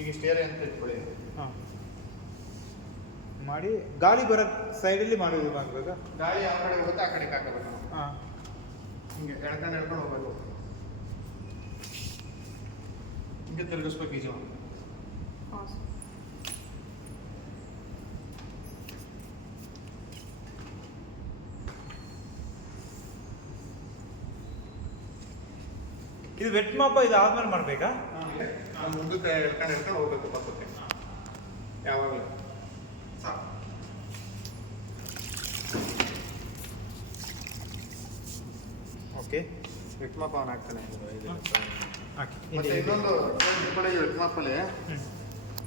ಈಗ ಸ್ಟೇರ್ ಅಂತ ಇಟ್ಕೊಳ್ಳಿ. ಹಾಂ ಮಾಡಿ ಗಾಳಿ ಬರೋ ಸೈಡಲ್ಲಿ ಮಾಡೋದು ಮಾಡಬೇಕಾ? ಗಾಳಿ ಯಾವ ಕಡೆ ಹೋಗುತ್ತೆ ಆ ಕಡೆಗೆ ಹಾಕಬೇಕು. ಹಾಂ ಹಿಂಗೆ ಎಳ್ಕೊಂಡು ಹೋಗ್ಬೇಕು. ಹಿಂಗೆ ತಿರುಗಿಸ್ಬೇಕು ಈಜು. ಇದು ವೆಟ್ ಮಾಪ ಇದು ಆದ್ಮೇಲೆ ಮಾಡಬೇಕಾ? ಮುಂದಕ್ಕೆ ಎಳ್ಕೊಂಡು ಹೋಗ್ಬೇಕು ಪಕ್ಕಕ್ಕೆ ಯಾವಾಗಲೂ ಸಾಕು. ಓಕೆ ವೆಟ್ ಮಾಪ್ ಅವನು ಹಾಕ್ತಾನೆ. ಹಾಕಿ ಮತ್ತೆ ಇನ್ನೊಂದು ವೆಟ್ ಮಾಪಲ್ಲಿ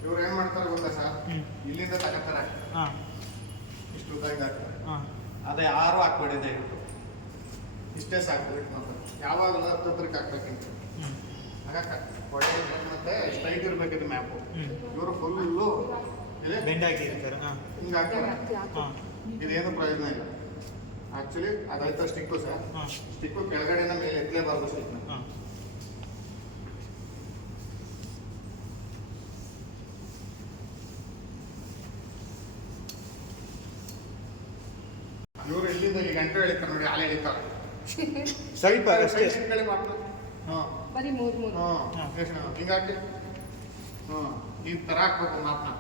ಇವ್ರು ಏನು ಮಾಡ್ತಾರೆ ಗೊತ್ತಾ ಸರ್? ಇಲ್ಲಿಂದ ತಗೋತಾರೆ, ಹಾಂ ಇಷ್ಟು ಉದ್ದಾಗಿ ಹಾಕ್ತಾರೆ. ಹಾಂ ಅದೇ ಯಾರು ಹಾಕ್ಬೇಡಿ ದಯವಿಟ್ಟು, ಇಷ್ಟೇ ಸಾಕು ವೆಟ್ ಮಾಪ್. ಯಾವಾಗಲೂ ಹತ್ತತ್ರಕ್ಕೆ ಹಾಕ್ಬೇಕಂತ ಆಗ ಮತ್ತೆ ಸ್ಟ್ರೈಟ್ ಇರಬೇಕಿದೆ ಮ್ಯಾಪು. ಇವರು ಫುಲ್ಲು ಇದೆ ಬೆಂಡ್ ಹಾಕಿರ್ತಾರೆ. ಹಾಂ ಹಿಂಗೆ ಹಾಕ್ತಾರೆ. ಹಾಂ ಇದೇನು ಪ್ರಯೋಜನ ಇಲ್ಲ ಆ್ಯಕ್ಚುಲಿ. ಅದಾಯ್ತು ಸ್ಟಿಕ್ಕು ಸರ್. ಹಾಂ ಸ್ಟಿಕ್ಕು ಕೆಳಗಡೆನ ಮೇಲೆ ಎತ್ತಲೇಬಾರ್ದು ಸ್ಟಿಕ್ನ. ಹಾಂ ಇವರು ಇಲ್ಲಿಂದ ಇಲ್ಲಿ ಗಂಟೆ ಎಳಿತಾರೆ ನೋಡಿ, ಹಾಲು ಎಳಿತಾರೆ. ಸ್ವಲ್ಪ ಅಷ್ಟೇ. ಹಾಂ ಬರೀ ಮೂರು ಹಾಂ ಹಿಂಗಾಗಿ. ಈ ಥರ ಹಾಕ್ಬೇಕು ಮಾಪನ.